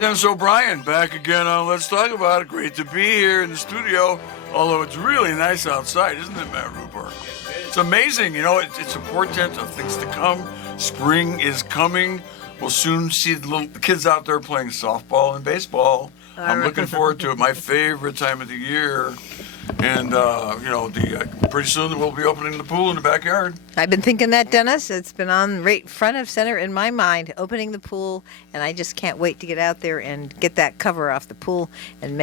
And so, Brian, back again on Let's Talk About It. Great to be here in the studio, although it's really nice outside, isn't it, Matt Rupert? It's amazing. You know, it's a portent of things to come. Spring is coming. We'll soon see the kids out there playing softball and baseball. I'm looking forward to it. My favorite time of the year. And, pretty soon we'll be opening the pool in the backyard. I've been thinking that, Dennis. It's been on right front of center in my mind, opening the pool, and I just can't wait to get out there and get that cover off the pool and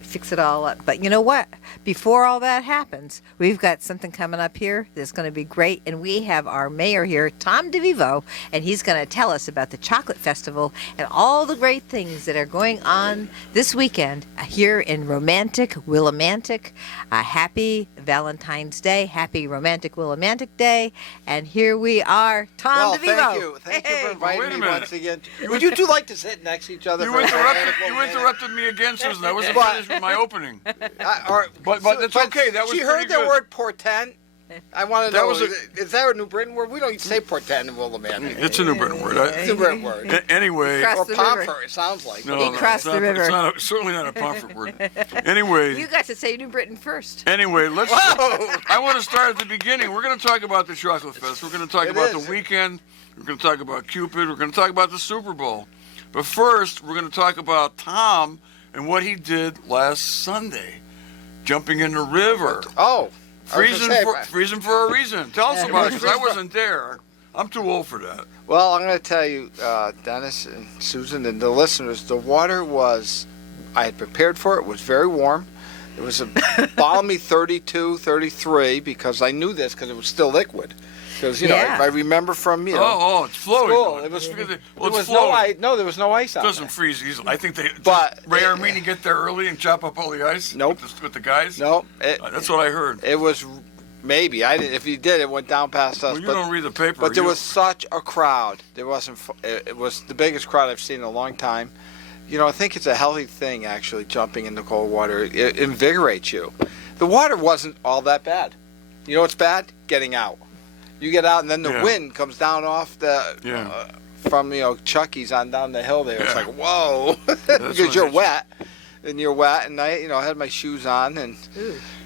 fix it all up. But you know what? Before all that happens, we've got something coming up here that's going to be great, and we have our mayor here, Tom DeVivo, and he's going to tell us about the Chocolate Festival and all the great things that are going on this weekend here in romantic Willimantic. Happy Valentine's Day, happy romantic Willimantic Day, and here we are, Tom DeVivo. Thank you for inviting me once again. You Would you two like to sit next to each other? You for a interrupted me again, Susan. I wasn't finished with my opening. But it's okay. That was she pretty heard the good. word portent. I want to That know, was is that a New Britain word? We don't say portent in Willimantic. It's a New Britain word. It's a Britain word. Anyway. Crossed Or the river. Pomfret, it sounds like. No, He crossed the river. It's certainly not a Pomfret word. Anyway. You got to say New Britain first. Anyway, I want to start at the beginning. We're going to talk about the Chocolate Fest. We're going to talk about the weekend. We're going to talk about Cupid. We're going to talk about the Super Bowl. But first, we're going to talk about Tom and what he did last Sunday, jumping in the river. Oh. Freezing for a reason. Tell us about it, because I wasn't there. I'm too old for that. Well, I'm going to tell you, Dennis and Susan and the listeners, the water I had prepared for it, was very warm. It was a balmy 32, 33, because I knew this because it was still liquid. Because, I remember from, it's flowing. School. It was flowing. There was no ice on it. It doesn't freeze easily. I think But Ray Armini get there early and chop up all the ice? Nope. With the guys? No. That's what I heard. It was maybe. I didn't. If he did, it went down past us. Well, you don't read the paper. But there was such a crowd. There wasn't. It was the biggest crowd I've seen in a long time. I think it's a healthy thing, actually, jumping into cold water. It invigorates you. The water wasn't all that bad. You know what's bad? Getting out. You get out, and then the wind comes down off from Chucky's on down the hill there. It's like, whoa, because you're wet, and I had my shoes on, and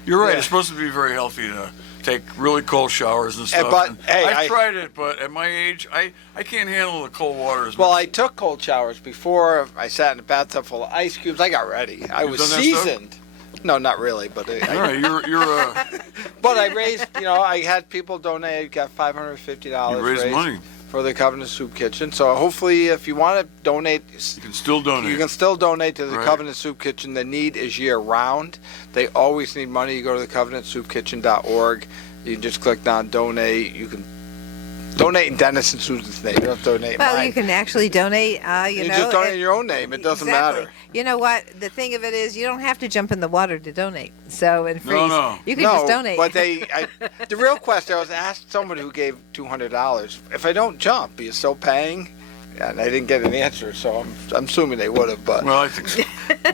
you're right. It's supposed to be very healthy to take really cold showers and stuff. I tried it, but at my age, I can't handle the cold water as much. Well, I took cold showers before. I sat in a bathtub full of ice cubes. I got ready. I was seasoned. No, not really, but all right, you're But I raised, I had people donate. Got $550. You raised money for the Covenant Soup Kitchen. So hopefully, if you want to donate, you can still donate. You can still donate to the Covenant Soup Kitchen. The need is year round. They always need money. You go to the CovenantSoupKitchen.org. You can just click on donate. You can donate in Dennis and Susan's name. You don't have to donate Well, mine. you can actually donate, You just donate in your own name. It doesn't matter. You know what? The thing of it is, you don't have to jump in the water to donate. So, and freeze. No. You can just donate. But the real question, I was asked someone who gave $200, if I don't jump, are you still paying? And I didn't get an answer, so I'm assuming they would have. But well, I think so.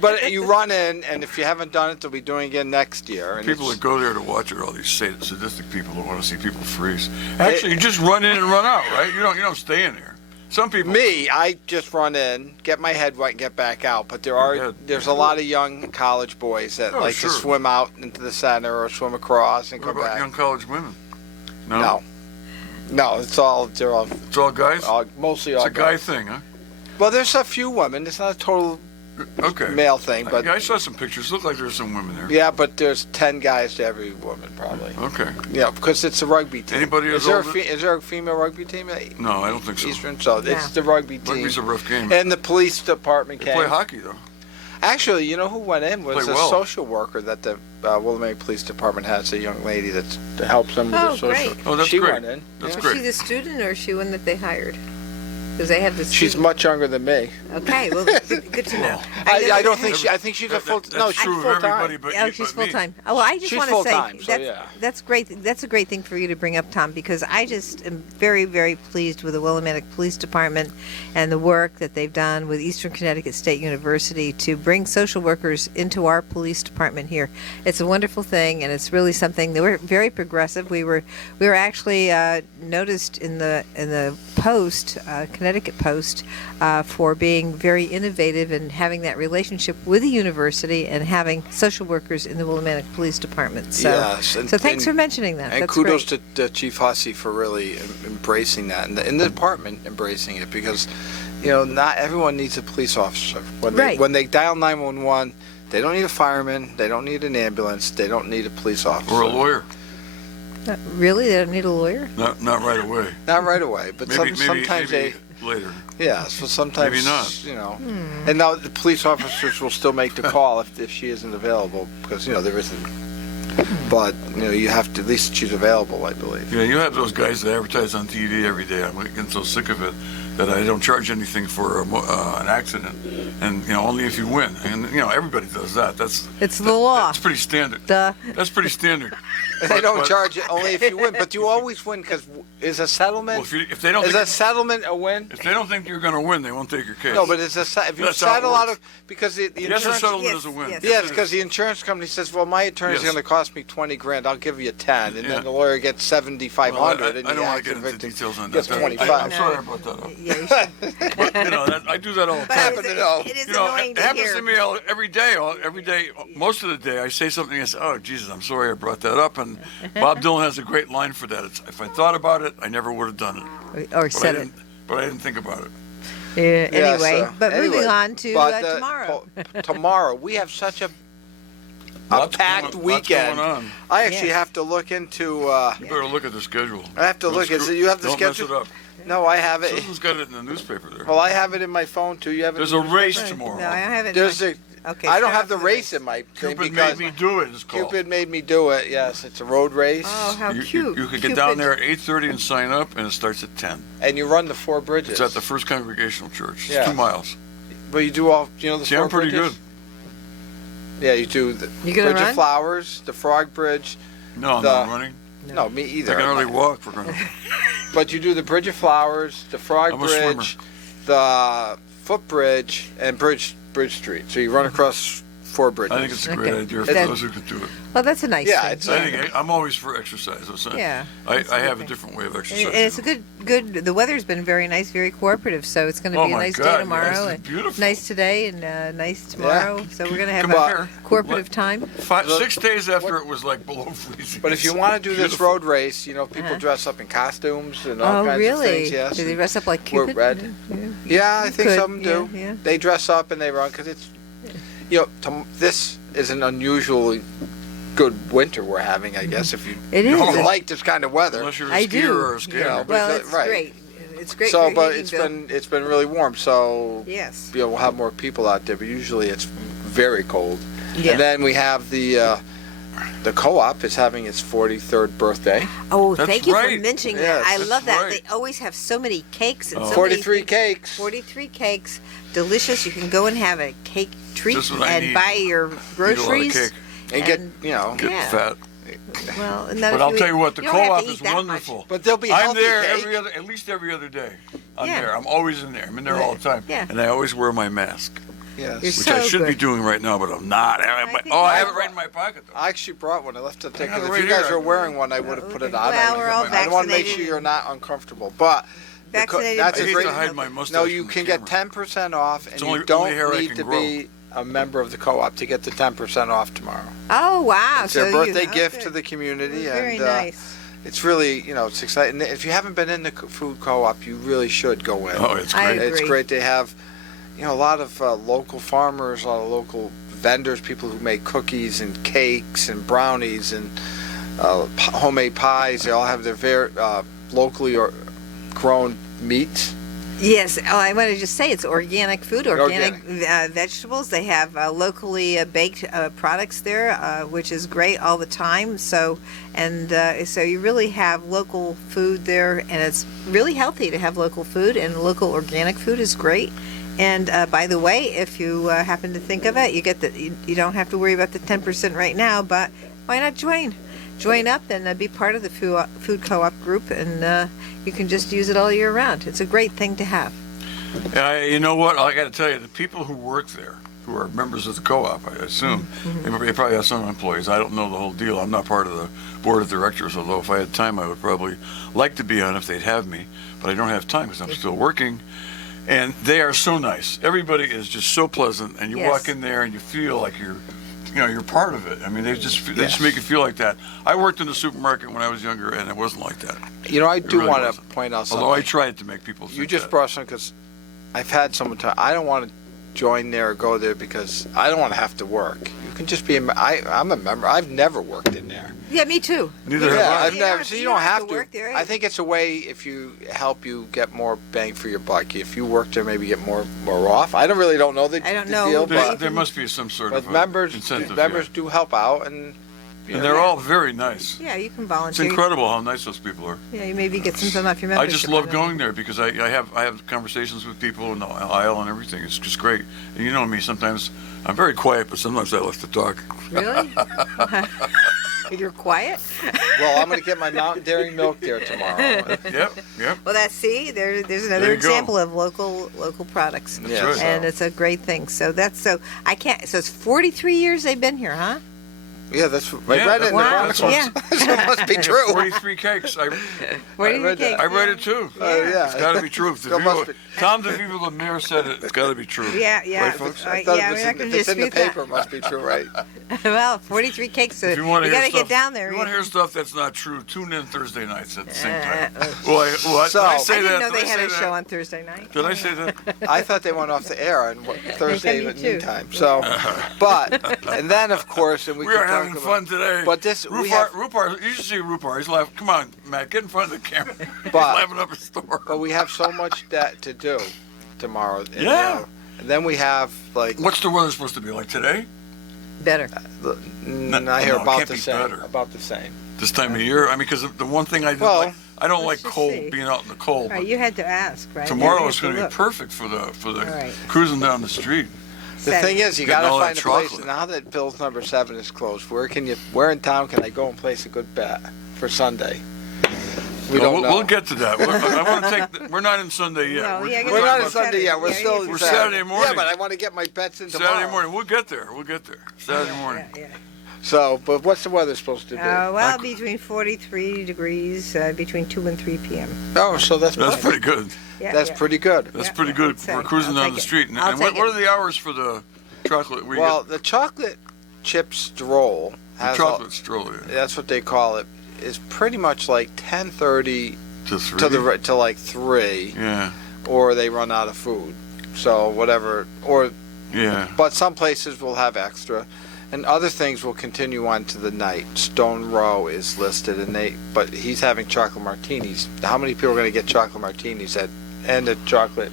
But you run in, and if you haven't done it, they'll be doing it again next year. And people that go there to watch it are all these sadistic people that want to see people freeze. Actually, you just run in and run out, right? You don't stay in there. Some people. Me, I just run in, get my head wet, and get back out. But there's a lot of young college boys that like to swim out into the center or swim across and come back. What about young college women? No, it's all guys? Mostly all guys. It's a guy thing, huh? Well, there's a few women. It's not a total male thing. But I saw some pictures. Looked like there's some women there. Yeah, but there's 10 guys to every woman, probably. Okay. Yeah, because it's a rugby team. Anybody is there a female rugby team? No, I don't think so. Eastern, so it's the rugby team. Rugby's a rough game. And the police department They play hockey, though. Actually, you know who went in was a social worker that the Willimantic Police Department has, a young lady that helps them with their social. Great. Oh, that's she great. went in. That's Was great. she the student or is she one that they hired? Because they have the She's student. much younger than me. Okay, well, good to know. I don't think I think she's a full. No, she's full everybody, time. She's full time. Oh, well, I just She's want to say full-time, that's great. That's a great thing for you to bring up, Tom, because I just am very, very pleased with the Willimantic Police Department and the work that they've done with Eastern Connecticut State University to bring social workers into our police department here. It's a wonderful thing, and it's really something that we're very progressive. We were actually noticed in the Post, Connecticut Post for being very innovative and having that relationship with the university and having social workers in the Willimantic Police Department. So, Yes, so thanks for mentioning that. And That's kudos great. to Chief Hussey for really embracing that, and the department embracing it, because not everyone needs a police officer. Right. When they dial 911, they don't need a fireman, they don't need an ambulance, they don't need a police officer. Or a lawyer. Really? They don't need a lawyer? Not right away. Not right away, but sometimes maybe later. so sometimes Maybe not. And now the police officers will still make the call if she isn't available, because there isn't. But you have to, at least she's available, I believe. Yeah, you have those guys that advertise on TV every day. I'm getting so sick of it that I don't charge anything for an accident, and only if you win. And everybody does that. It's the law. That's pretty standard. Duh. That's pretty standard. They don't charge it only if you win, but you always win, because is a settlement? Well, if they don't Is think, a settlement a win? if they don't think you're going to win, they won't take your case. No, but if you That's how it settle out works. of, because the yes, a insurance. settlement Yes, is a win. yes. Yes, because the insurance company says, well, my attorney's Yes. going to cost me 20 grand. I'll give you 10, and Yeah. then the lawyer gets 7,500, Well, and I don't want to get the into victim details on gets that. 25. I'm sorry I brought that up. Yeah, you should. But I do that all the But time. happen to know. It is You know, annoying it to happens hear. to me every day. Most of the day, I say something. I say, "Oh, Jesus, I'm sorry I brought that up." And Bob Dylan has a great line for that. It's, "If I thought about it, I never would have done it." Or But I said it. didn't think about it. Yeah, anyway, Yes, but moving anyway, on to but, tomorrow. Tomorrow, we have such a Lots packed going- weekend. Lots going on. I actually Yes. have to look into. You better look at the schedule. I have to Don't look at. screw- You have the don't schedule. mess it up. No, I have it. Susan's got it in the newspaper there. Well, I have it in my phone too. You have it. There's in a the race newspaper? tomorrow. No, I haven't. There's a. Okay, I don't start have off the with race in my thing Cupid because made me do it. It's called. Cupid made me do it. Yes, it's a road race, Oh, how You cute! could get Cupid. down there at 8:30 and sign up, and it starts at 10. and you run the 4 bridges. It's at the First Congregational Church. It's Yeah. 2 miles. But you do all. You know the See, 4 I'm pretty bridges? good. Yeah, you do the You gonna Bridge run? of Flowers, the Frog Bridge. No, I'm The- not running. No, me I either. can hardly walk for crying. But you do the Bridge of Flowers, the Frog I'm a swimmer. Bridge, the Footbridge, and Bridge Street. So you run across 4 bridges. I think it's a great Okay. idea for That- those who can do it. Well, that's a nice Yeah, thing. it's- I think I'm always for exercise. Yeah, I that's a have good a thing. different way of And exercising. it's a good. The weather's been very nice, very cooperative. So it's going to Oh be a my nice God, day yes, tomorrow. it's and beautiful. Nice today and nice tomorrow. So we're going to have Come a on. cooperative time. 6 days after it was like below freezing. But if you It's want to do this beautiful. road race, people Uh-huh. dress up in costumes and all Oh, kinds really? of things. Yes. Do they dress up like We're Cupid? red. Yeah. Yeah, I You think could, some do. yeah. They dress up and they run because it's, this is an unusually good winter we're having, I guess, if you It is. don't like this kind of weather. Unless you're a I skier do. or a skater. You know, but Well, it's, it's right. great. It's great. So, for but heating, it's been really warm, so Yes. we'll have more people out there. But usually it's very cold. Yeah. And then we have the co-op is having its 43rd birthday. Oh, That's thank you for right. mentioning Yes, that. I that's love that. right. They always have so many cakes and Oh. so 43 many things. cakes. 43 cakes, delicious. You can go and have a cake treat Just what I and need. buy your Eat a lot of groceries. cake. And get, Get Yeah. fat. Well, and then But if I'll tell you what, the don't have to co-op eat is that much. wonderful. But there'll be I'm healthy there cake. at least every other day. I'm Yeah. there. I'm always in there. I'm in there all the time. Yeah. And I always wear my mask, Yes. You're which I so should be good. doing right now, but I'm not. think I I have it right in my pocket, though. I actually brought one. I left it there I have because it if right you guys here. were wearing one, I would have put it on. Well, we're all I want to make vaccinated. sure you're not uncomfortable. But Vaccinated that's I a hate great. to hide my mustache. No, you from the can get camera. 10% off, and It's you only don't hair I need can to grow. be a member of the co-op to get the 10% off tomorrow. Oh, wow. It's so their you- birthday oh, gift good. to the community, Very and nice. it's really, it's exciting. If you haven't been in the food co-op, you really should go in. Oh, it's I great. It's agree. great. They have, a lot of local farmers, a lot of local vendors, people who make cookies and cakes and brownies and homemade pies. They all have their very locally grown meats. Yes. Oh, I want to just say it's organic food, organic vegetables. They have locally baked products there, which is great all the time. So, so you really have local food there, and it's really healthy to have local food, and local organic food is great. And by the way, if you happen to think of it, you don't have to worry about the 10% right now. But why not join up and be part of the food co-op group, and you can just use it all year round. It's a great thing to have. You know what? I got to tell you, the people who work there, who are members of the co-op, I assume, they probably have some employees. I don't know the whole deal. I'm not part of the board of directors, although if I had time, I would probably like to be on if they'd have me. But I don't have time because I'm still working. And they are so nice. Everybody is just so pleasant, and you Yes. walk in there and you feel like you're part of it. I mean, they just Yes. make you feel like that. I worked in the supermarket when I was younger, and it wasn't like that. You know, I do really want to wasn't. point out something. Although I tried to make people think You just that. brought some because I've had someone tell I don't want to join there or go there because I don't want to have to work. You can just be. I'm a member. I've never worked in there. Yeah, me too. Neither You have don't- I. I've never. So you don't have to. work there. I think it's a way if you help you get more bang for your buck. If you work there, maybe get more off. I don't know the, I don't the know. deal, There, but there must be some sort but of members incentive. members do help out and. And they're all very nice. Yeah, you can It's volunteer. incredible how nice those people are. Yeah, you maybe get something off your I membership. just love I don't know. going there because I have conversations with people in the aisle and everything. It's just great. And you know me, sometimes I'm very quiet, but sometimes I like to talk. Really? You're quiet? Well, I'm going to get my Mountain Dairy milk there tomorrow. Yep. Well, there's There another you go. example of local products. Yeah, right. so- And it's a great thing. So I can't. So it's 43 years they've been here, huh? Yeah, that's I Yeah, read it in the wow, Bronx yeah. once. So it must be true. 43 cakes. I 43 read that. cakes, read yeah. it too. Oh, yeah. It's got to be true. Still must be. Tom DeVivo, the mayor, said it. It's got to be true. Yeah, yeah. Right, folks? I thought yeah, if we're it's, not in, going if to it's in the dispute paper, it must be true, right? that. Well, 43 cakes. So If you want to you hear got to stuff, get down there. If you want to hear stuff that's not true, tune in Thursday nights at the same time. Uh, What? So- Did I I say didn't that? know Did they I had say a that? show on Thursday night. Did I say that? I thought they went off the air on Thursday me at too. noontime. So, but and then of course, and we We can are talk having about- fun today. But this we have, Rupar, you should see Rupar. He's laughing. Come on, Matt, get in front of the camera. He's But- laughing up his store. but we have so much that to do tomorrow. And, Yeah. and then we have like What's the weather supposed to be like today? Better. I hear no, it about can't the be same. better. About the same. This time of year? I mean, because the one thing I didn't Well, like, I don't like let's just cold, see. being out in the cold. All right, but you had to ask, right? tomorrow You is had going to be look. perfect for the All right. cruising down the street. The thing is, you Getting got all to that find a place. chocolate. Now that Bill's number 7 is closed, where in town can I go and place a good bet for Sunday? We Well, don't know. We'll get to that. I want to take. We're not in Sunday yet. No, we're, yeah, we're We're talking not on about Sunday yet. We're Yeah, still. yeah. We're Saturday morning. Yeah, but I want to get my bets in tomorrow. Saturday morning. We'll get there. We'll get there. Saturday morning. Yeah, So, but what's the weather supposed to be? well, between 43 degrees, between 2 and 3 p.m. Oh, so that's That's perfect. pretty good. Yeah, That's yeah. pretty good. That's Yeah, pretty I good would say. for cruising I'll down take the it. street. And, I'll and what, take what it. are the hours for the chocolate? We Well, the chocolate chip stroll get has the chocolate stroll that's what they call it. Is pretty much like 10:30 to 3. to like 3, Yeah. or they run out of food. So whatever, or Yeah. but some places will have extra, and other things will continue on to the night. Stone Row is listed, but he's having chocolate martinis. How many people are going to get chocolate martinis at end of chocolate?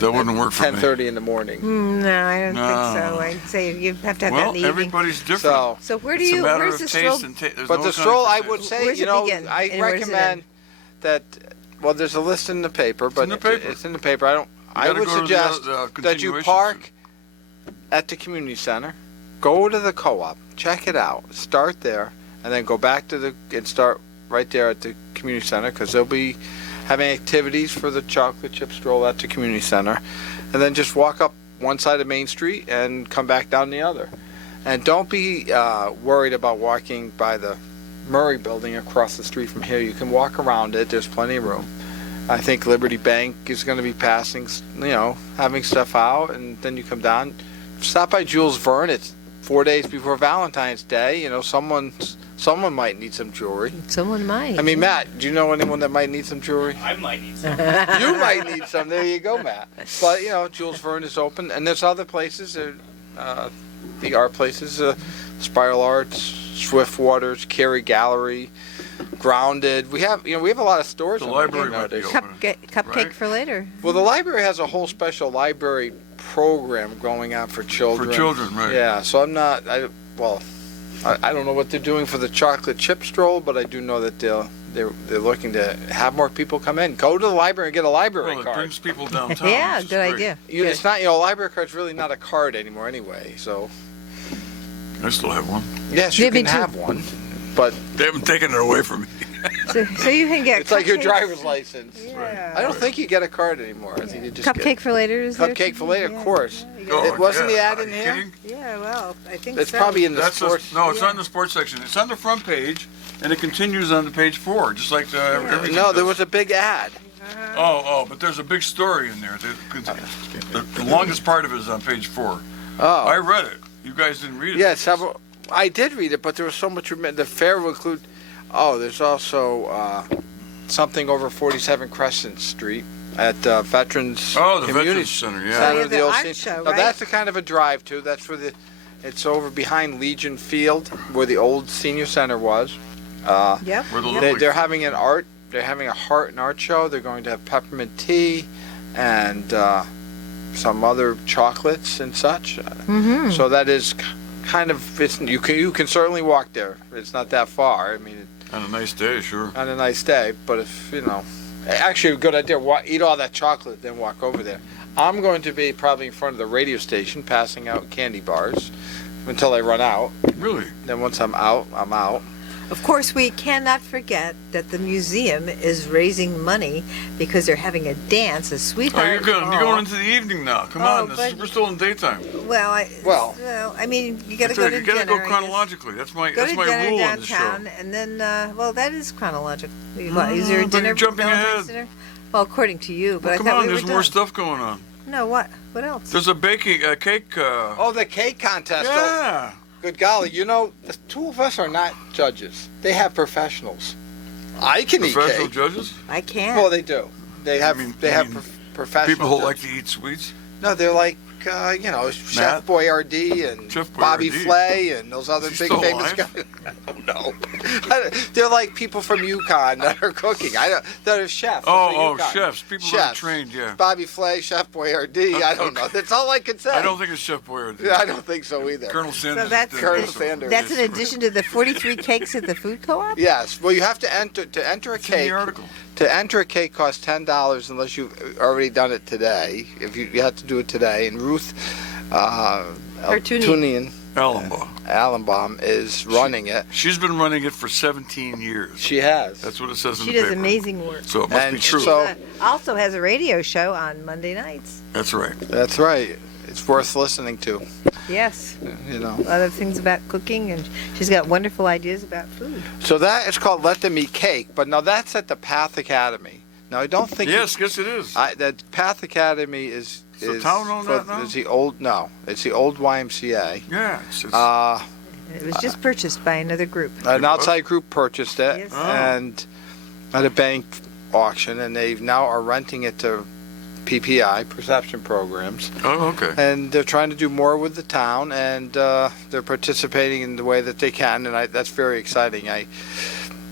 That wouldn't work for me. 10:30 in the morning. No, I don't No. think so. I'd say you have to have that Well, in the evening. everybody's different. So, So where do it's you? a matter Where's of the taste stroll? and taste. but the stroll, I would say, Where's it begin? I And where's it recommend that. Well, there's a list in the paper, but in the paper. it's in the paper. I gotta would go to the suggest other, that you continuations. park at the community center, go to the co-op, check it out, start there, and then go back to and start right there at the community center because they'll be having activities for the chocolate chip stroll at the community center, and then just walk up one side of Main Street and come back down the other. And don't be worried about walking by the Murray building across the street from here. You can walk around it. There's plenty of room. I think Liberty Bank is going to be passing, having stuff out, and then you come down. Stop by Jules Verne. It's 4 days before Valentine's Day. Someone might need some jewelry. Someone might. I mean, Matt, do you know anyone that might need some jewelry? I might need some. You might need some. There you go, Matt. But Jules Verne is open, and there's other places. The art places, Spiral Arts, Swift Waters, Cary Gallery, Grounded. We have a lot of stores. The in library Lincoln might be nowadays. open. Cupcake Right. for later. Well, the library has a whole special library program going on for children. For children, right. Yeah, so I'm not. I don't know what they're doing for the chocolate chip stroll, but I do know that they're looking to have more people come in. Go to the library and get a library Well, it card. brings people downtown. Yeah, which is good great. idea. It's not, a library card's really not a card anymore anyway. So I still have one. yes, you Yeah, me can too. have one, but They haven't taken it away from me. So you can get It's like your cupcakes. driver's license. Yeah. I don't think you get a card anymore. I think you just Cupcake for later is there? Cupcake for later, of Yeah, course. yeah, you got It wasn't the ad Are in you here? kidding? Yeah, well, I think It's so. probably in the That's sports. no, it's Yeah. not in the sports section. It's on the front page, and it continues on to page 4, just like everything. No, there does. was a big ad. But there's a big story in there. The longest part of it is on page 4. Oh. I read it. You guys didn't read it. Yeah, several. I did read it, but there was so much. The fair will include. Oh, there's also something over 47 Crescent Street at Veterans Oh, the Community Veterans Center, yeah. Center, Oh, yeah, the art scene. show, Now, right? that's a kind of a drive to. That's where it's over behind Legion Field, where the old senior center was. Yep. Where the yep. little- They're having an art. They're having a heart and art show. They're going to have peppermint tea, and some other chocolates and such. So that is kind of. You can certainly walk there. It's not that far. I mean, On a nice day, sure. on a nice day. But if actually a good idea. Eat all that chocolate, then walk over there. I'm going to be probably in front of the radio station, passing out candy bars until I run out. Really? Then once I'm out, I'm out. Of course, we cannot forget that the museum is raising money because they're having a dance, a Oh, sweetheart. you're ball. going into the evening now. Come Oh, on, but- we're still in daytime. Well. I mean, you got to That's go right, to you gotta dinner. go I guess. chronologically. That's my Go to my dinner rule on the show. downtown, and then, well, that is chronological. Is there a but dinner? you're jumping Valentine's ahead. dinner? Well, according to you, but Well, I come thought on, we were there's done. more stuff going on. No, what? What else? There's a cake. Oh, the cake contest. Oh, Yeah. good golly, the two of us are not judges. They have professionals. I can eat Professional cake. judges? I can't. Well, they do. They have You mean- professional People who judges. like to eat sweets? No, they're like Chef Matt? Boyardee and Chef Bobby Boyardee. Flay and those other Is he big still famous alive? guys. I don't know. They're like people from Yukon that are cooking. That are chefs. Oh, from Yukon. chefs. People that are Chefs. trained, yeah. Bobby Flay, Chef Boyardee. I don't know. That's all I can say. I don't think it's Chef Boyardee. Yeah, I don't think so either. Colonel Sanders. that's- did Colonel also. Sanders. That's in addition to the 43 cakes at the food co-op? Yes. Well, you have to enter a It's in cake. the article. To enter a cake costs $10 unless you've already done it today. If you have to do it today, and Ruth Tunian. Allenbaum is running it. She's been running it for 17 years. She has. That's what it says in She the does paper. amazing work. So it must And be true. so- Also has a radio show on Monday nights. That's right. That's right. It's worth listening to. Yes. You know. A lot of things about cooking, and she's got wonderful ideas about food. So that is called Let Them Eat Cake, but now that's at the Path Academy. Now I don't think. Yes, it is. The Path Academy is. the town own that now? Is the old it's the old YMCA. Yeah. It's, It was just purchased by another group. An outside group purchased it Yes. Oh. and at a bank auction, and they now are renting it to PPI, Perception Programs, oh, okay. and they're trying to do more with the town, and they're participating in the way that they can, and that's very exciting. I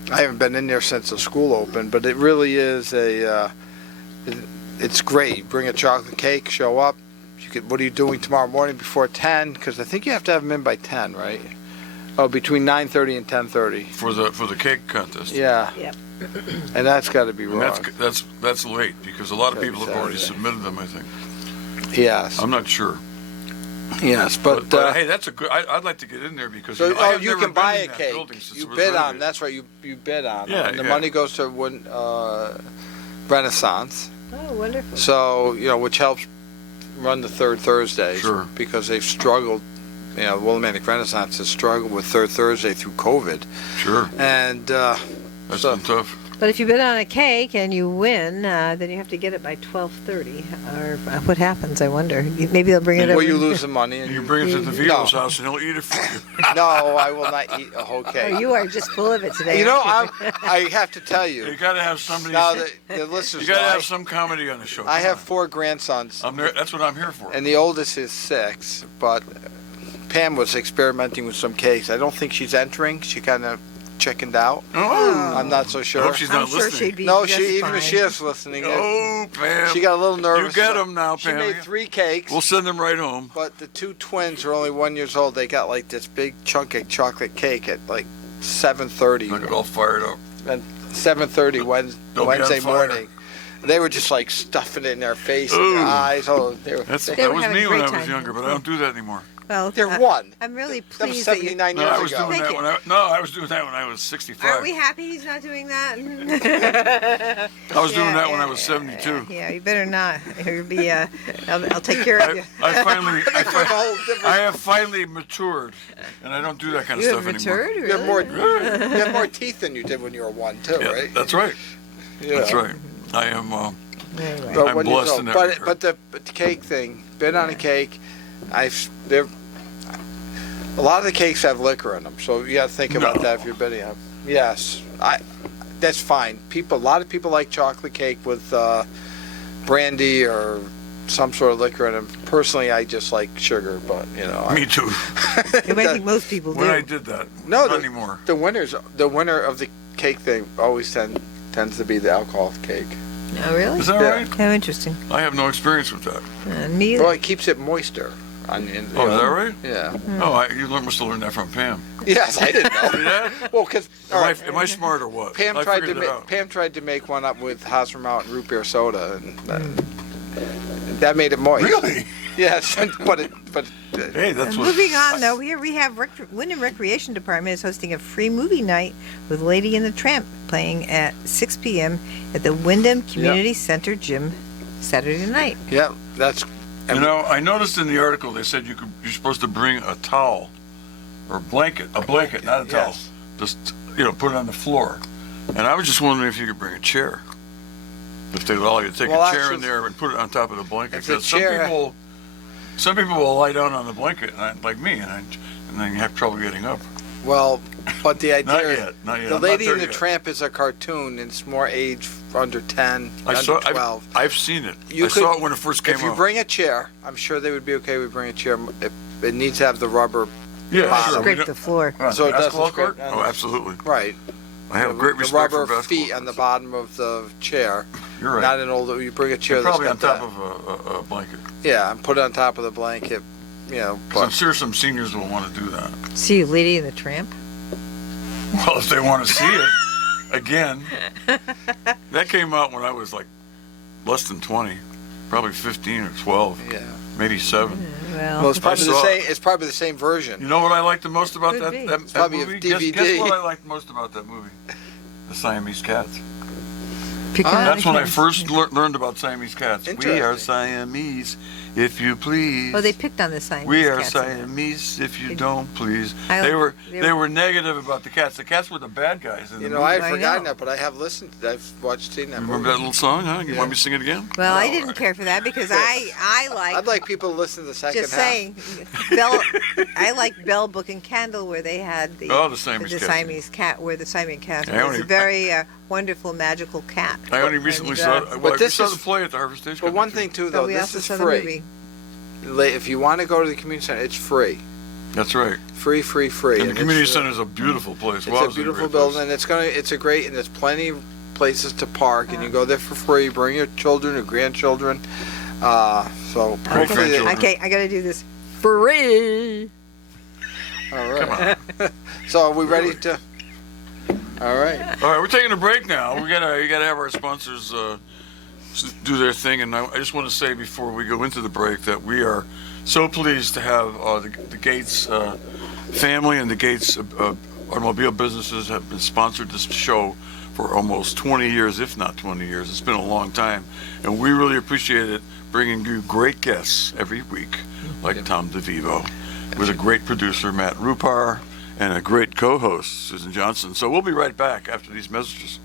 haven't been in there since the school opened, but it really is it's great. You bring a chocolate cake, show up. What are you doing tomorrow morning before 10? Because I think you have to have them in by 10, right? Oh, between 9:30 and 10:30. For the cake contest. Yeah. Yep. And that's got to be And wrong. that's late because a lot of Gotta be people have already Saturday. submitted them. I think. Yes. I'm not sure. Yes, But hey, that's a good. I'd like to get in there because so I have you never can been buy in a that cake. building since You it was bid on. renovated. That's right. You bid on. Yeah, And the yeah. money goes to Renaissance. Oh, wonderful. So which helps run the third Thursdays. Sure. Because they've struggled. Willimantic Renaissance has struggled with third Thursday through COVID, Sure, and that's so- been tough. But if you bid on a cake and you win, then you have to get it by 12:30. Or what happens? I wonder. Maybe they'll bring it over. well, you lose the money. And You bring it to the No. Vito's house and he'll eat it for you. No, I will not eat a whole cake. Oh, you are just full of it today. aren't you? I have to tell You you. got to have somebody. Now the listeners, You got to know, have some comedy on the show. I Come have on. 4 grandsons, I'm there. That's what I'm here for. and the oldest is 6. But Pam was experimenting with some cakes. I don't think she's entering. She kind of chickened out. Oh, I'm not so I sure. hope she's I'm not sure listening. she'd be No, just even fine. if she is listening, Oh, Pam. she got a little nervous. You get them now, She Pam. made 3 cakes. We'll send them right home. But the 2 twins are only 1 year old. They got like this big chunk of chocolate cake at like 7:30. I get all fired up. And 7:30 Don't be on Wednesday fire. morning. They were just like stuffing it in their face, and Ooh. their eyes. Oh, they were. That They was were having me a when I great was time. younger, but I don't do that anymore. Well, They're one. I'm really That was pleased that you. 79 No, years I was ago. doing Thank that you. when I was doing that when I was 65. Aren't we happy he's not doing that? I was doing Yeah, that when yeah, I was 72. Yeah, you better not. It'll be. I'll take care of you. I finally, whole different- I have finally matured, and I don't do that kind of You stuff have matured, anymore. You have more. really? You have more teeth than you did when you were one, too, Yeah, right? that's right. Yeah. That's right. I am. Anyway. But I'm when you blessed go- in that but, regard. but the cake thing, been on a cake. A lot of the cakes have liquor in them, so you got to think about No. that if you're bidding on them. Yes, that's fine. A lot of people like chocolate cake with brandy or some sort of liquor in them. Personally, I just like sugar, but you know. Me too. I think most people do. When I did that, No, not anymore. The winner of the cake thing always tends to be the alcohol cake. Oh, really? Is that Yeah. right? How interesting. I have no experience with that. Me either. Well, it keeps it moister. On the end. Oh, is that right? Yeah. Oh, must have learned that from Pam. Yes, I didn't know. See that? Well, because Am I smart or what? Pam I tried figured to it out. Pam tried to make one up with Hosmer Mountain root beer soda, and that made it moist. Really? Yes, but Hey, that's what. Moving on, though, here we have Wyndham Recreation Department is hosting a free movie night with Lady and the Tramp playing at 6 p.m. at the Wyndham Community Center Gym Saturday night. yeah, that's You know, I noticed in the article they said you're supposed to bring a towel or a blanket, not a towel. Yes. Just put it on the floor. And I was just wondering if you could bring a chair. If they would allow you to take Well, a chair in actually, there and put it on top of the blanket, if the because chair- some people will lie down on the blanket, like me, and then you have trouble getting up. well, but the idea. Not yet, not yet. The I'm not Lady there and the yet. Tramp is a cartoon, and it's more age under 10, under 12. I've seen it. You I saw could- it when it first came If you out. bring a chair, I'm sure they would be okay with bringing a chair. It needs to have the rubber. yeah, bottom. sure. Scrape the floor. So it doesn't Basketball scrape- court? Oh, absolutely. Right. I have great the respect rubber for basketball. feet on the bottom of the chair. You're right. Not an old. You bring a chair And that's probably on got top of a blanket. Yeah, and put it on top of the blanket. You know, 'Cause I'm but sure some seniors will want to do that. See you, Lady and the Tramp. Well, if they want to see it again. That came out when I was like less than 20, probably 15 or 12, yeah. maybe 7. Well, Well, it's probably the saw same. It's probably the same version. You know what I liked the most about Could that, be. that, It's that probably a movie? DVD. Guess what I liked most about that movie? The Siamese cats. picking on That's the when I kids. first learned about Siamese cats. We are Interesting. Siamese, if you please. Oh, they picked on the Siamese We are cats in that. Siamese, if you don't please. I They like- were negative about the cats. The cats were the bad guys in You the know, movie. I had I forgotten know. that, but I have listened. I've seen that Remember movie. that little song, huh? You Yeah. want me to sing it again? Well, I No, didn't care for that because I like. I'd like people to listen to the second Just half. saying, Bell. I like Bell Book and Candle where they had the Oh, the Siamese cat. Siamese cat, where the Siamese cat I was only- a very wonderful, magical cat. I only recently And, saw it. Well, But we this saw is- the play at the Harvard Stage. But one Company, thing too, But though, we this also is saw the free. movie. If you want to go to the community center, it's free. That's right. Free. And the community it's, center is a beautiful place. It's Wow, a beautiful building. And it's a great, and there's plenty of places to park, and you go there for free. Bring your children or grandchildren. So Great hopefully, grandchildren. Okay, I got to do this free. all right. So are we ready to? All right. All right, we're taking a break now. You gotta have our sponsors do their thing, and I just want to say before we go into the break that we are so pleased to have the Gates family and the Gates automobile businesses have been sponsored this show for almost 20 years, if not 20 years. It's been a long time, and we really appreciate it bringing you great guests every week, like Tom DeVivo, with a great producer, Matt Rupar, and a great co-host, Susan Johnson. So we'll be right back after these messages.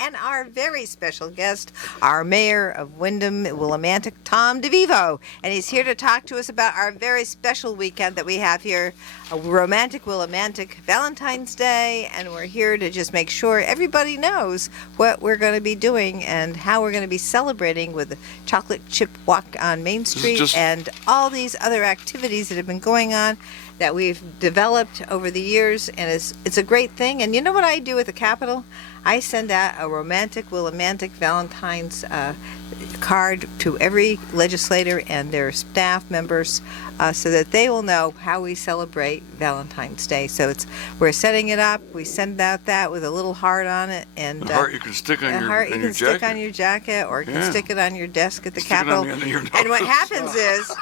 And our very special guest, our mayor of Wyndham Willimantic, Tom DeVivo. And he's here to talk to us about our very special weekend that we have here, a romantic Willimantic Valentine's Day. And we're here to just make sure everybody knows what we're going to be doing and how we're going to be celebrating with the chocolate chip walk on Main Street just- and all these other activities that have been going on that we've developed over the years. And it's a great thing. And you know what I do at the Capitol? I send out a romantic Willimantic Valentine's card to every legislator and their staff members so that they will know how we celebrate Valentine's Day. So we're setting it up. We send out that with a little heart on it, and The heart you can stick on a your heart you on can your stick jacket. on your jacket, or you can Yeah. stick it on your desk at the Stick it on Capitol. the end of your And what nose. happens is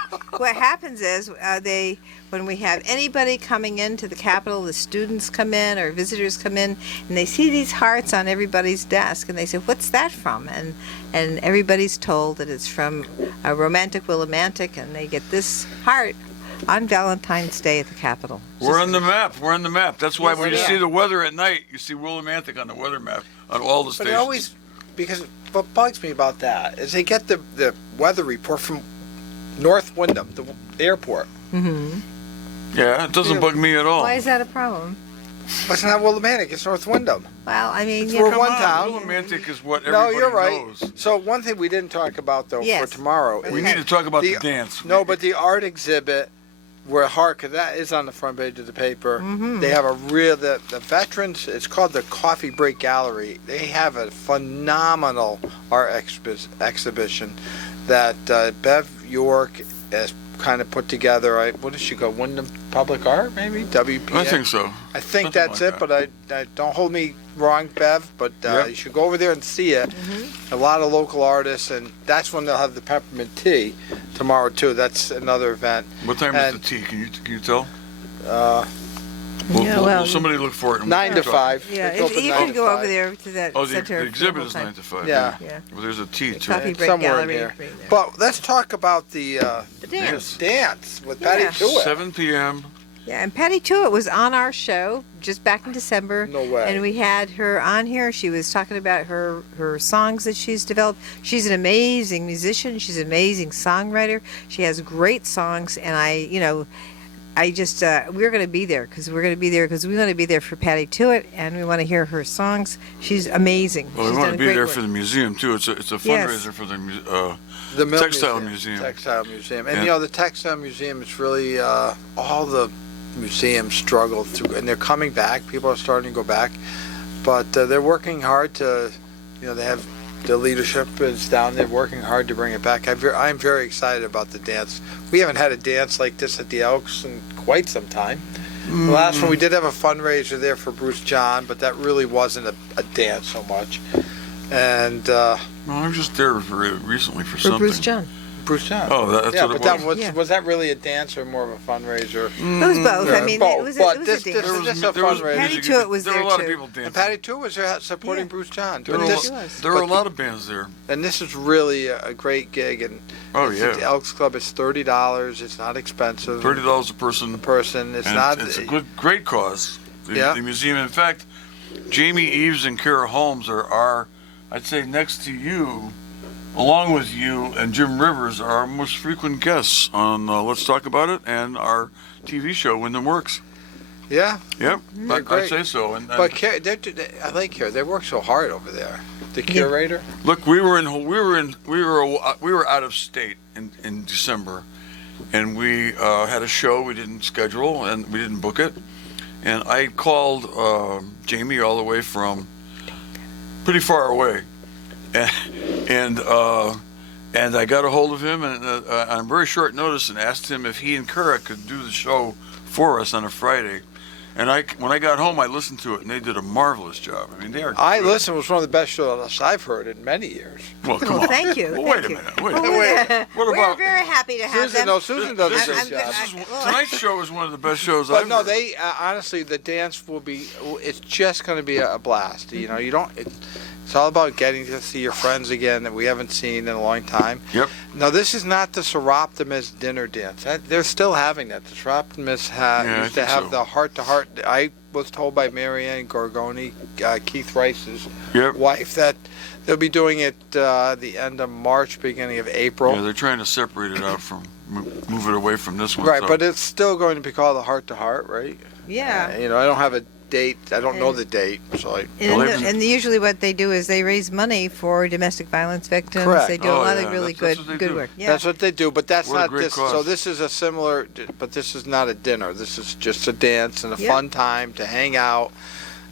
when we have anybody coming into the Capitol, the students come in or visitors come in, and they see these hearts on everybody's desk, and they say, "What's that from?" And everybody's told that it's from a Romantic Willimantic, and they get this heart on Valentine's Day at the Capitol. We're on the map. We're on the map. That's why Yes, when you we see are. the weather at night, you see Willimantic on the weather map on all the But stations. it always, because what bugs me about that is they get the weather report from North Wyndham, the airport. Yeah, it doesn't bug me at all. Why is that a problem? But it's not Willimantic, it's North Wyndham. Well, I mean, It's you we're know, one town. Willimantic is what No, everybody you're right. knows. So one thing we didn't talk about though Yes. for tomorrow We is need to talk about the dance. No, but the art exhibit where cause that is on the front page of the paper. They have the veterans. It's called the Coffee Break Gallery. They have a phenomenal art exhibition that Bev York has kind of put together. What does she go? Wyndham Public Art, maybe WPA. I think so. I think Something that's like it, that. but I don't hold me wrong, Bev. But Yep. you should go over there and see it. A lot of local artists, and that's when they'll have the peppermint tea tomorrow too. That's another event. What time is And- the tea? Can you tell? Yeah, well, Will somebody look for it? and 9 to talk? 5. yeah, It's open you 9 can to go 5. over there to that Oh, the center. exhibit for is the whole 9 to 5. Yeah. Yeah. Well, there's a tea The too. Coffee It's Break somewhere Gallery. in here. right there. But let's talk about the dance. dance with Patty Yeah. Tewitt. 7 p.m. Yeah, and Patty Tewitt was on our show just back in December. No way. And we had her on here. She was talking about her songs that she's developed. She's an amazing musician. She's an amazing songwriter. She has great songs, and I just we're going to be there because we want to be there for Patty Tewitt, and we want to hear her songs. She's amazing. Well, we She's want done to be great there work. for the museum too. It's a fundraiser for The Mill Textile Museum. Textile Museum. And Yeah. the Textile Museum is really all the museums struggle through, and they're coming back. People are starting to go back, but they're working hard to, they have the leadership is down there working hard to bring it back. I'm very excited about the dance. We haven't had a dance like this at the Elks in quite some time. The last one we did have a fundraiser there for Bruce John, but that really wasn't a dance so much. And Well, I was just there recently for For something. Bruce John. Bruce John. Oh, that's yeah, what it but was. that Yeah. was that really a dance or more of a fundraiser? It was both. Yeah, I mean, both, it was but a this- dance. this is just a fundraiser. Patty music- Tewitt was there were there, a lot too. of people dancing. And Patty Tewitt was there supporting Yeah. Bruce John. There But were, this, She was. there were a but- lot of bands there. and this is really a great gig. And Oh, the yeah. Elks Club is $30. It's not expensive. $30 a person. person. It's and not. It's a great cause. Yeah. The museum. In fact, Jamie Eves and Kara Holmes are I'd say next to you, along with you and Jim Rivers, are our most frequent guests on Let's Talk About It and our TV show Wyndham Works. Yeah, Yep, They're I'd great. say so. And but I like Kara. They work so hard over there. The curator. look, we were out of state in December, and we had a show we didn't schedule and we didn't book it, and I called Jamie all the way from pretty far away, and I got a hold of him and on very short notice and asked him if he and Kara could do the show for us on a Friday. And when I got home, I listened to it, and they did a marvelous job. I mean, they are. I good. listened. It was one of the best shows I've heard in many years. Well, come Well, on. thank you. Well, thank wait a you. minute. Wait. Well, Wait. What we're about- very happy to have Susan, them. Susan does a This great is- job. Tonight's show is one of the best shows But I've no, heard. they honestly, the dance will be. It's just going to be a blast. You know, you don't. It's all about getting to see your friends again that we haven't seen in a long time. Yep. No, this is not the Seroptimus dinner dance. They're still having that. The Seroptimus Yeah, I used to think have so. the heart-to-heart. I was told by Marianne Gorgoni, Keith Rice's Yep. wife, that they'll be doing it the end of March, beginning of April. Yeah, they're trying to separate it out from, move it away from this one. Right, so. but it's still going to be called the heart-to-heart, right? Yeah. You know, I don't have a date. I don't know And- the date, so I. Well, And usually what they do is they raise money for domestic violence victims. Correct. They do Oh, a lot yeah, of really that's what they good do. work. Yeah. That's what they do, but that's What a not great this. cause. So this is a similar, but this is not a dinner. This is just a dance and a Yeah. fun time to hang out.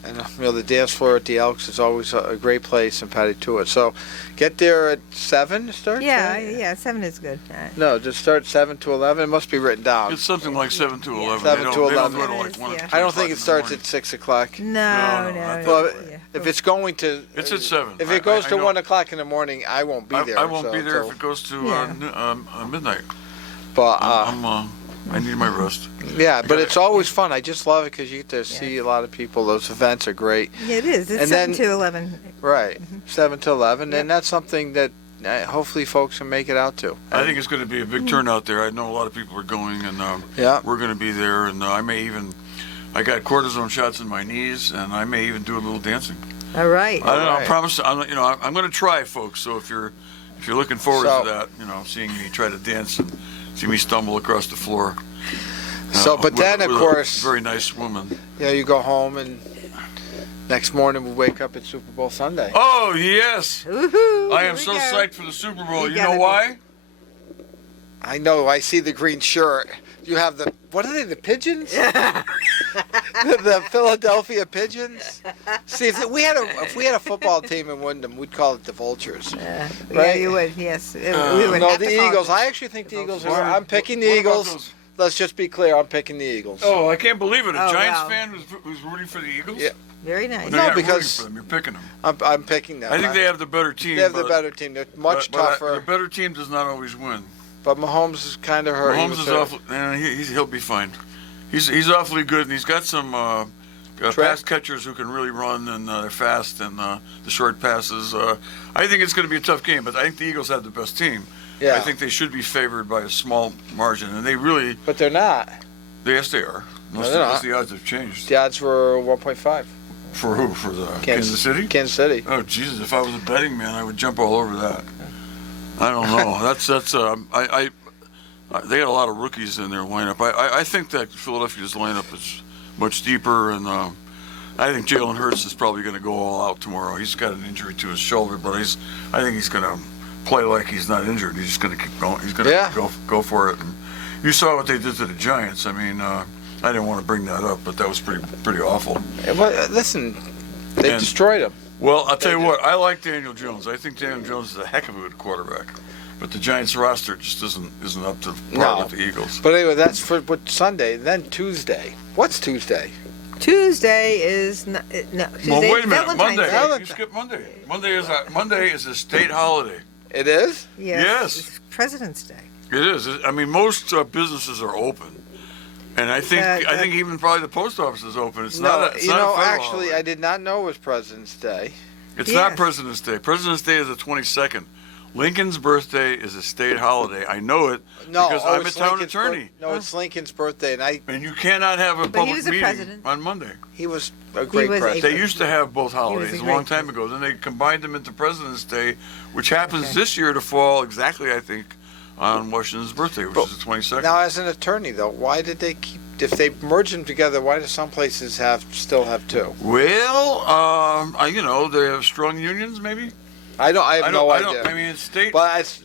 And the dance floor at the Elks is always a great place in Patituit. So get there at 7 to start? Yeah, right? yeah, 7 is good. No, just start 7 to 11. It must be written down. It's something like 7 to 11. 7 they to don't, 11. They don't go to It is, like 1 or yeah. 2 I don't think o'clock it in the starts morning. at 6 o'clock. No, No, not Well, yeah. if it's going to... It's at 7. If it goes I to know. 1 o'clock in the morning, I won't be there. I won't so be there till- if it goes to Yeah. midnight. But, I need my rest. yeah, but gotta- it's always fun. I just love it because you get to see a lot of people. Those events are great. Yeah, it is. It's And 7 then- to 11. Right, 7 to 11, Yep. and that's something that hopefully folks can make it out to. I think it's going to be a big turnout there. I know a lot of people are going, and Yeah. we're going to be there. And I got cortisone shots in my knees, and I may even do a little dancing. All right. I don't know. I Alright. promise. I'm going to try, folks. So if you're looking forward So- to that, seeing me try to dance and see me stumble across the floor. But then, of with a course, very nice woman. you go home and next morning we wake up at Super Bowl Sunday. Oh yes, Woohoo! I Here am we so go. psyched for the Super Bowl. You You gotta know be. why? I know. I see the green shirt. You have what are they? The pigeons? the Philadelphia Pigeons. See, if we had a football team in Wyndham, we'd call it the Vultures. Yeah, Right? you would. Yes, we would No, have the to call it Eagles. the- I actually think the Eagles are. What- I'm picking the what about Eagles. those- Let's just be clear. I'm picking the Eagles. Oh, I can't believe it. A Oh, Giants wow. fan who's rooting for the Eagles? Yeah. Very nice. You're No, not because- rooting for them. You're picking them. I'm picking them. I think they have the better team. They have the but- better team. They're much but tougher. the better team does not always win. But Mahomes is kind of hurt. He Mahomes was is hurt. awful. He'll be fine. He's awfully good, and he's got some pass catchers who can really run, and they're fast, and the short passes. I think it's going to be a tough game, but I think the Eagles have the best team. Yeah. I think they should be favored by a small margin, and they really, But they're not. yes, they are. Unless, they're unless not. the odds have changed. The odds were 1.5. For who? For the Kansas City? Kansas City. Oh Jesus! If I was a betting man, I would jump all over that. I don't know. They got a lot of rookies in their lineup. I think that Philadelphia's lineup is much deeper, and I think Jalen Hurts is probably going to go all out tomorrow. He's got an injury to his shoulder, but I think he's going to play like he's not injured. He's just going to keep going. He's going to Yeah. go for it. And you saw what they did to the Giants. I mean, I didn't want to bring that up, but that was pretty awful. Well, listen, they And- destroyed him. Well, I'll tell you what, I like Daniel Jones. I think Daniel Jones is a heck of a good quarterback. But the Giants roster just isn't up to par No. with the Eagles. But anyway, that's for Sunday. Then Tuesday. What's Tuesday? Tuesday is no. Tuesday Well, wait is a minute. Valentine's Monday. Day. Valentine. You skipped Monday. Monday is a state holiday. It is? Yes. It's President's Day. It is. I mean, most businesses are open, and I think even probably the post office is open. It's not. It's not a federal actually, holiday. I did not know it was President's Day. It's not Yes. President's Day. President's Day is the 22nd. Lincoln's birthday is a state holiday. I know it No, because oh, I'm a it's town Lincoln's attorney. No, it's Lincoln's birthday, and And you cannot have a But he public was a meeting president. on Monday. he was a great was a- president. They used to have both holidays a a long great time ago. Then they combined them into President's Day, which happens this year to fall exactly, I think, on Washington's birthday, which But is the 22nd. Now, as an attorney, though, why did they keep? If they merged them together, why do some places still have two? Well, they have strong unions, maybe. I have no idea. I mean, it's state. But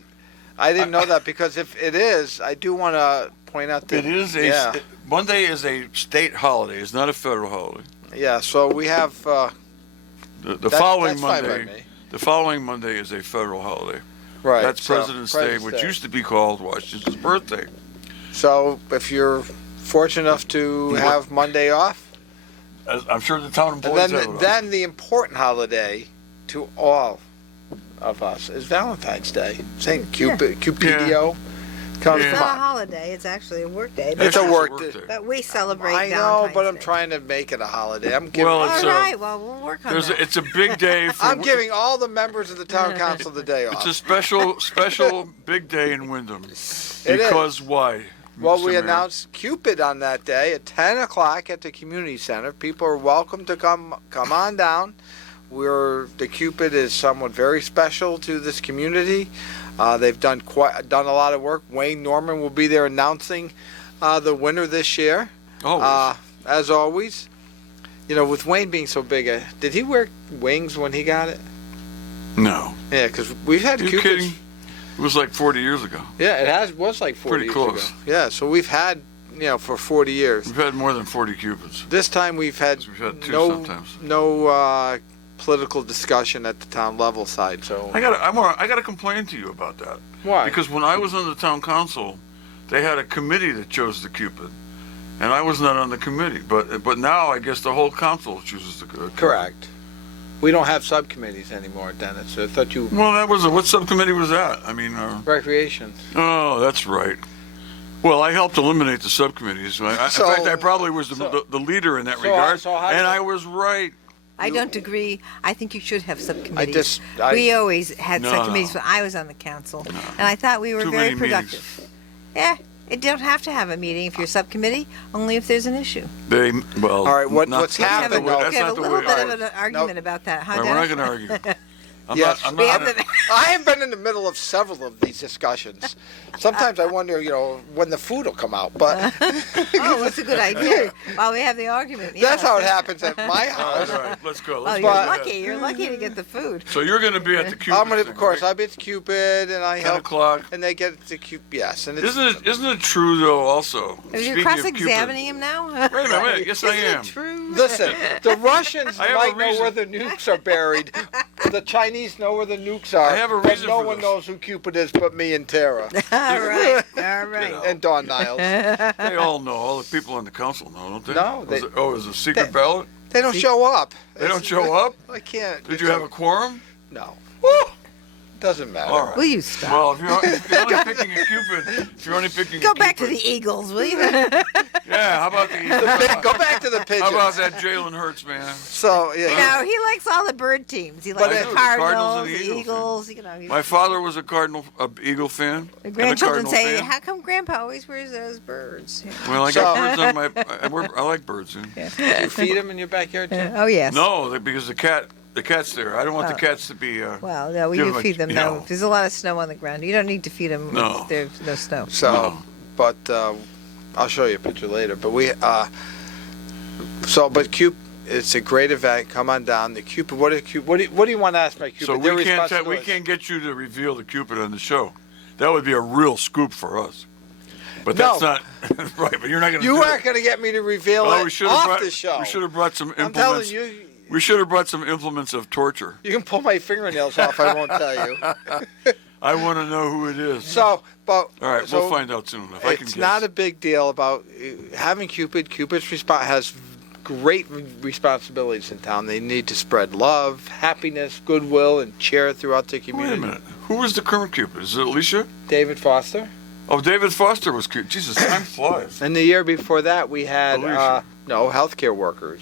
I didn't know that because if it is, I do want to point out that it is yeah, Monday is a state holiday. It's not a federal holiday. yeah. So we have The following that's fine by Monday. me. The following Monday is a federal holiday. Right. That's so President's Day, President's which Day. used to be called Washington's birthday. So if you're fortunate enough to have Monday off, I'm sure the town and employees have it. then the important holiday to all of us is Valentine's Day. St. Cupidio comes Yeah. It's from. not a holiday. It's actually a work day. It's a Actually, work day. But we celebrate I know, Valentine's but I'm Day. trying to make it a holiday. I'm giving. Well, All it's right. Well, we'll work on that. it's a big day for. I'm giving all the members of the town council the day off. It's a special big day in Wyndham. It is. Because why? Well, Mr. we Mayor? announced Cupid on that day at 10 o'clock at the community center. People are welcome to come on down. The Cupid is someone very special to this community. They've done a lot of work. Wayne Norman will be there announcing the winner this year. Always. As always. You know, with Wayne being so big, did he wear wings when he got it? No. Yeah, because we've had You Cupids. kidding? It was like 40 years ago. Yeah, was like 40 Pretty years close. ago. Yeah, so we've had for 40 years. We've had more than 40 Cupids. This time we've had We've had two no sometimes. political discussion at the town level side. So I gotta complain to you about that. why? Because when I was on the town council, they had a committee that chose the Cupid, and I was not on the committee. But now I guess the whole council chooses the Cupid. Correct. We don't have subcommittees anymore, Dennis. I thought you Well, what subcommittee was that? I mean, recreation. oh, that's right. Well, I helped eliminate the subcommittees. In fact, I probably was the leader in that regard, so how and did- I was right. I don't agree. I think you should have subcommittees. I- we always had No, subcommittees no. when I was on the council, and I thought we were Too very many productive. Yeah, you don't have to have a meeting if you're subcommittee, only if there's an issue. Well, All right, not- what's We have, happened, a, though- we have a That's not the little way. bit All of right. an argument about that, huh, All right, we're not Dennis? going to argue. I'm Yes. not. I'm We not. have the- I have been in the middle of several of these discussions. Sometimes I wonder, when the food will come out. But Oh, that's a good idea. While we have the argument. that's yeah. how it happens at my All house. right, let's go. Oh, Let's you're go. lucky. You're lucky to get the food. So you're going to be at the Cupid. I'm gonna, thing, of course, right? I'll be at Cupid, and I 10 help, o'clock. and they get the Cupid. Yes, and it's, Isn't it true though? Also, Are you speaking of cross-examining him now? Wait a minute. Yes, I Isn't am. it true? Listen, the Russians I have a might know reason. where the nukes are buried. The Chinese know where the nukes are. I have a but reason no for one this. knows who Cupid is but me and Tara All right. All right. and Don Niles. They all know. All the people on the council know, don't they? No, they- Is it a secret they- ballot? They don't show up. They don't show up. I can't. Did you have a quorum? No. Woo! Doesn't matter. All right. Will you stop? Well, if you're only picking a Cupid, if you're only picking Go a back to Cupid, the Eagles, will you? Yeah, how about Go back to the How pigeons. about that Jalen Hurts, man? So You know, he likes all the bird teams. He likes I the do, the Cardinals Cardinals, and the the Eagles. Eagles. My father was a Eagle fan. The and a grandchildren Cardinal say, fan. "How come Grandpa always wears those birds?" Well, I So- got birds on my. I like birds. do you feed them in your backyard too? Oh yes. No, because the cat's there. I don't want the cats to be. Well, no, we give do them a- feed them you though. know. There's a lot of snow on the ground. You don't need to feed them No. if there's no snow. So, No. but I'll show you a picture later. But but Cupid, it's a great event. Come on down. The Cupid. What do you want to ask my Cupid? So Their we can't responsibilities. get you to reveal the Cupid on the show. That would be a real scoop for us. But that's No. not right. But you're not going to. You do aren't it. going to get me to reveal Oh, it we should have off brought. the show. We should have brought some I'm telling implements. you, We should have brought some implements of torture. you can pull my fingernails off. I won't tell you. I want to know who it is. So, but All right, so we'll find out soon enough. I can it's guess. not a big deal about having Cupid. Cupid's has great responsibilities in town. They need to spread love, happiness, goodwill, and cheer throughout the Wait community. a minute. Who was the current Cupid? Is it Alicia? David Foster. Oh, David Foster was cute. Jesus, time flies. And the year before that, we had Alicia. healthcare workers.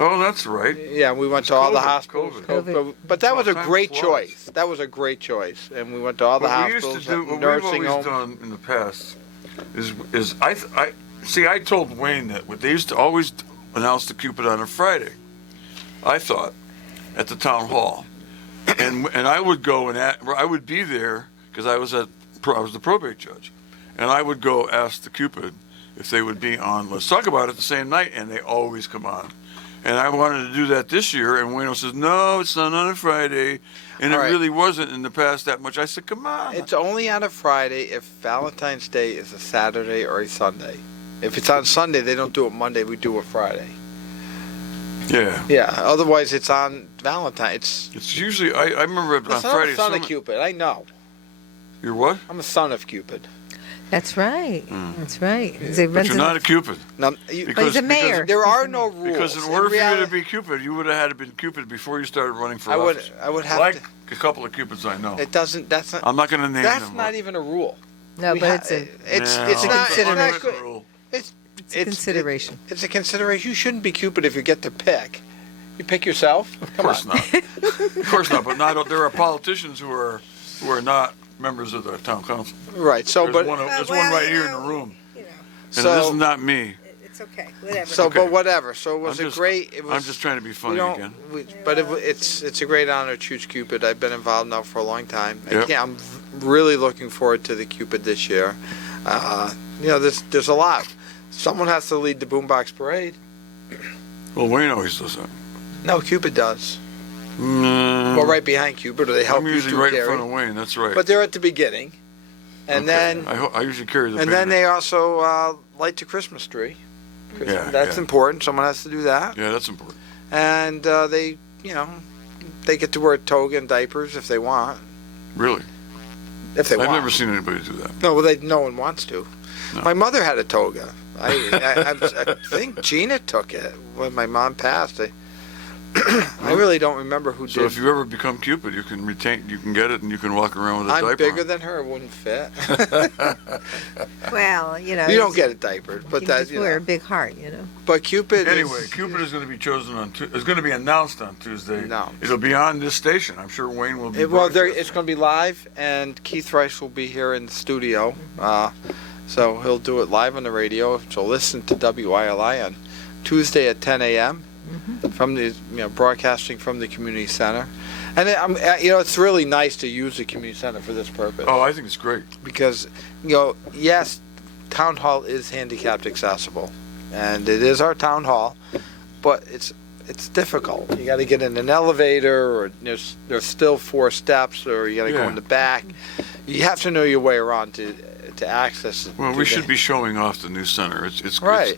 Oh, that's right. Yeah, we went to all the COVID, hospitals. COVID. But that was a Time great flies. choice. That was a great choice. And we went to all the What we hospitals, used to do, what nursing we've always homes. done in the past, is I see. I told Wayne that they used to always announce the Cupid on a Friday. I thought at the town hall, and I would go and I would be there because I was the probate judge, and I would go ask the Cupid if they would be on Let's Talk About It the same night, and they always come on. And I wanted to do that this year, and Wayno says, no, it's not on a Friday. And All it right. really wasn't in the past that much. I said, come on. It's only on a Friday if Valentine's Day is a Saturday or a Sunday. If it's on Sunday, they don't do it Monday. We do it Friday. Yeah. Yeah. Otherwise, it's on Valentine. It's usually, I remember on Listen, Friday. I'm a son of some- Cupid. I know. You're what? I'm a son of Cupid. That's right. That's right. He But runs you're in- not a Cupid. Now, But he's a mayor. there are no rules. Because in order for you reality, to be Cupid, you would have had to be Cupid before you started running for I would office. have Like to. a couple of Cupids I know. It doesn't. That's not. I'm not going to name That's them. not even a rule. No, We but ha- it's a It's Yeah, it's it's not. an It's not unwritten good. rule. It's consideration. It's a consideration. You shouldn't be Cupid if you get to pick. You pick yourself. Of Come course on. not. Of course not. But there are politicians who are not members of the town council. Right. So, There's but one, there's one right here in the room, and so it is not me. It's okay. Whatever. so, Okay. but whatever. So it was I'm a just- great. It was, I'm just trying to be we funny don't- again. But it's a great honor to choose Cupid. I've been involved now for a long time. Yep. I'm really looking forward to the Cupid this year. There's a lot. Someone has to lead the boombox parade. Well, Wayne always does that. No, Cupid does. Mm, Well, right behind Cupid, or they help I'm you usually two right in carry. front of Wayne. That's right. But they're at the beginning. And Okay. then I usually carry the and then banner. they also light the Christmas tree. Yeah, That's yeah. important. Someone has to do that. Yeah, that's important. And they, they get to wear toga and diapers if they want. Really. If they I've want. never seen anybody do that. No, well, no one wants to. No. My mother had a toga. I think Gina took it when my mom passed. I really don't remember who So did. if you ever become Cupid, you can get it, and you can walk around with a I'm diaper bigger on. than her. It wouldn't fit. Well, You don't get it diapered, but you that just wear a big heart, But Cupid. Anyway, is, Cupid is going to be chosen is going to be announced on Tuesday. No. It'll be on this station. I'm sure Wayne will be. Well, broadcasting. it's going to be live, and Keith Rice will be here in the studio. So he'll do it live on the radio. So listen to WILI on Tuesday at 10 a.m. From the broadcasting from the community center, and it's really nice to use the community center for this purpose. Oh, I think it's great. Because yes, town hall is handicapped accessible, and it is our town hall, but it's difficult. You got to get in an elevator, or there's still 4 steps, or you got to go Yeah. in the back. You have to know your way around to access it. Well, we should be showing off the new center. It's Right.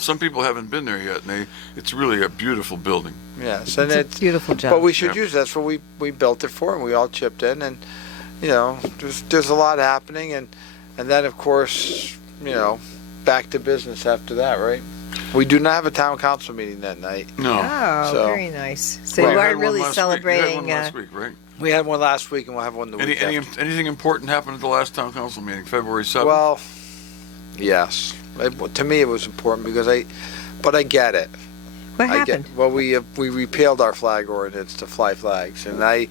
Some people haven't been there yet, and it's really a beautiful building. Yes, and It's a beautiful job. But we should Yeah. use that's what we built it for, and we all chipped in, and there's a lot happening, and then of course back to business after that, right? We do not have a town council meeting that night. No. Oh, So- very nice. So Well, you You are had one really last week. You had celebrating. one last week, right? We had one last week, and we'll have one the week after. Anything important happened at the last town council meeting, February 7th? Well, yes. To me, it was important because I get it. What happened? We repealed our flag ordinance to fly flags, and I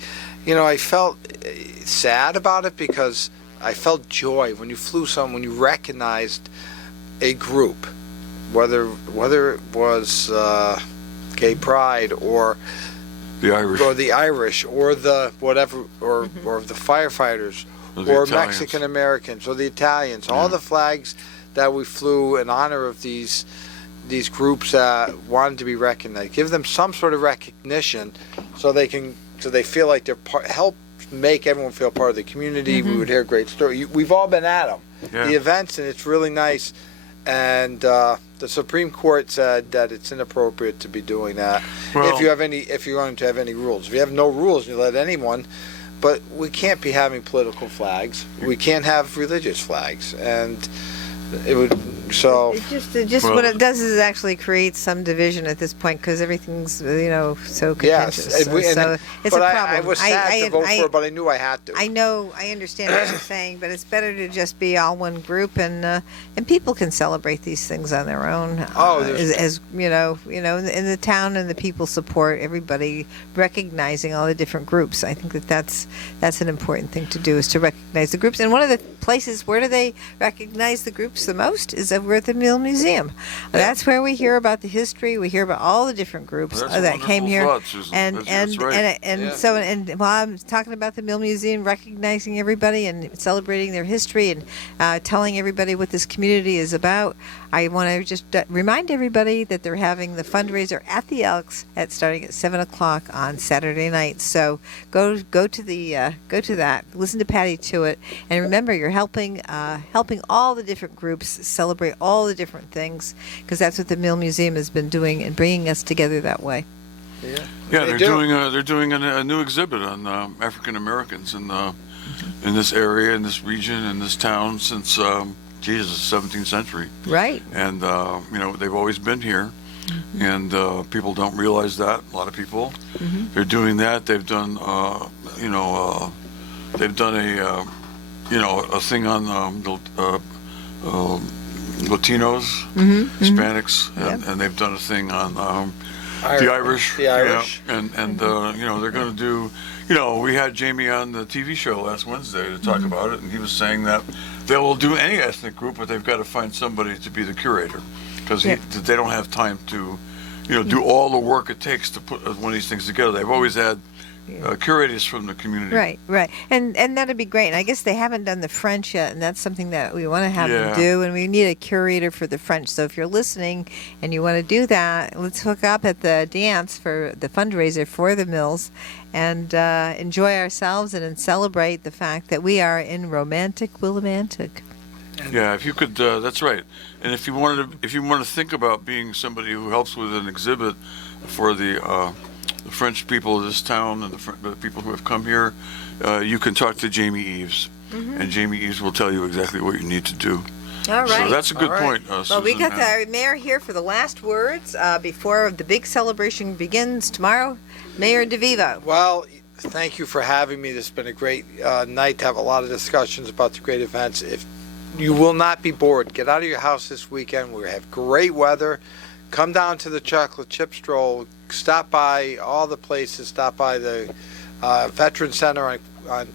felt sad about it because I felt joy when you when you recognized a group, whether it was Gay Pride or the Irish. the Irish or the whatever or the firefighters Or the or Italians. Mexican Americans or the Italians, all the flags that we flew in honor of these groups that wanted to be recognized. Give them some sort of recognition so they feel like they're help make everyone feel part of the community. We would hear great stories. We've all been at them, Yeah. the events, and it's really nice. And the Supreme Court said that it's inappropriate to be doing that. Well- If you're going to have any rules, if you have no rules, you let anyone. But we can't be having political flags. We can't have religious flags, and it would so. It just Well- what it does is it actually creates some division at this point because everything's so contentious. Yes, so it's but a problem. I was sad to vote for it, but I knew I had to. I know, I understand what you're saying, but it's better to just be all one group, and people can celebrate these things on their own. As in the town, and the people support everybody, recognizing all the different groups. I think that's an important thing to do, is to recognize the groups. And one of the places where do they recognize the groups the most is over at the Mill Museum. That's where we hear about the history. We hear about all the different groups Well, that's a that came wonderful here, thought, Susan. and That's right. Yeah. so while I'm talking about the Mill Museum, recognizing everybody and celebrating their history and telling everybody what this community is about, I want to just remind everybody that they're having the fundraiser at the Elks starting at 7:00 on Saturday night. So go to that, listen to Patty to it, and remember you're helping all the different groups celebrate all the different things, because that's what the Mill Museum has been doing and bringing us together that way. Yeah, They they're do. doing a new exhibit on African Americans in this area, in this region, in this town since the 17th century. Right. And they've always been here, and people don't realize that. A lot of people, they're doing that. They've done a thing on the Latinos, Hispanics, and they've done a thing on the Irish. The Irish. Yeah, and they're going to do. We had Jamie on the TV show last Wednesday to talk about it, and he was saying that they will do any ethnic group, but they've got to find somebody to be the curator, because they don't have time to, do all the work it takes to put one of these things together. They've always had curators from the community. Right, right, and that'd be great. And I guess they haven't done the French yet, and that's something that we want to have them Yeah. do. And we need a curator for the French. So if you're listening and you want to do that, let's hook up at the dance for the fundraiser for the Mills, and enjoy ourselves and celebrate the fact that we are in romantic Willimantic. Yeah, if you could, that's right. And if you want to think about being somebody who helps with an exhibit for the French people of this town and the people who have come here, you can talk to Jamie Eves, and Jamie Eves will tell you exactly what you need to do. All right. So that's a good All right. point. Well, we Susan. got the mayor here for the last words before the big celebration begins tomorrow. Mayor DeVivo. Well, thank you for having me. This has been a great night to have a lot of discussions about the great events. If you will not be bored, get out of your house this weekend. We have great weather. Come down to the Chocolate Chip Stroll. Stop by all the places. Stop by the Veteran Center on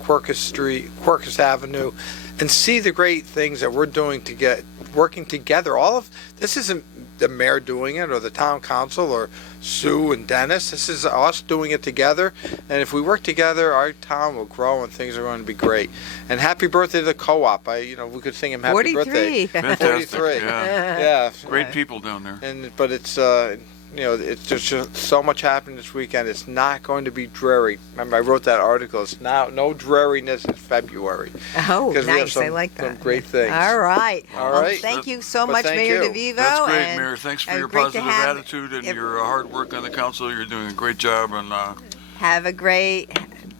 Quercus Street, Quercus Avenue, and see the great things that we're doing to get working together. All of this isn't the mayor doing it or the town council or Sue and Dennis. This is us doing it together. And if we work together, our town will grow and things are going to be great. And happy birthday to the co-op. We could sing him happy 43. birthday. Fantastic. 43. Yeah. Yeah. Great people down there. But it's it's just so much happening this weekend. It's not going to be dreary. Remember, I wrote that article. It's now no dreariness in February. Oh, 'Cause we have nice. I some- like that. some great things. All right. All Well, right. thank you so But much, thank Mayor you. DeVivo. That's great, and Mayor. Thanks for your great to positive have attitude and ev- your hard work on the council. You're doing a great job. And Have a great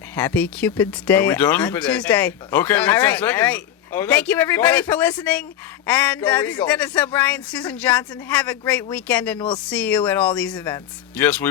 Happy Cupid's Day Are we done? on Cupid Day. Tuesday. okay, All wait 10 right, all seconds. right. Oh, no. Thank you, Go everybody, ahead. for listening. And Go this is Eagles. Dennis O'Brien, Susan Johnson. Have a great weekend, and we'll see you at all these events. Yes, we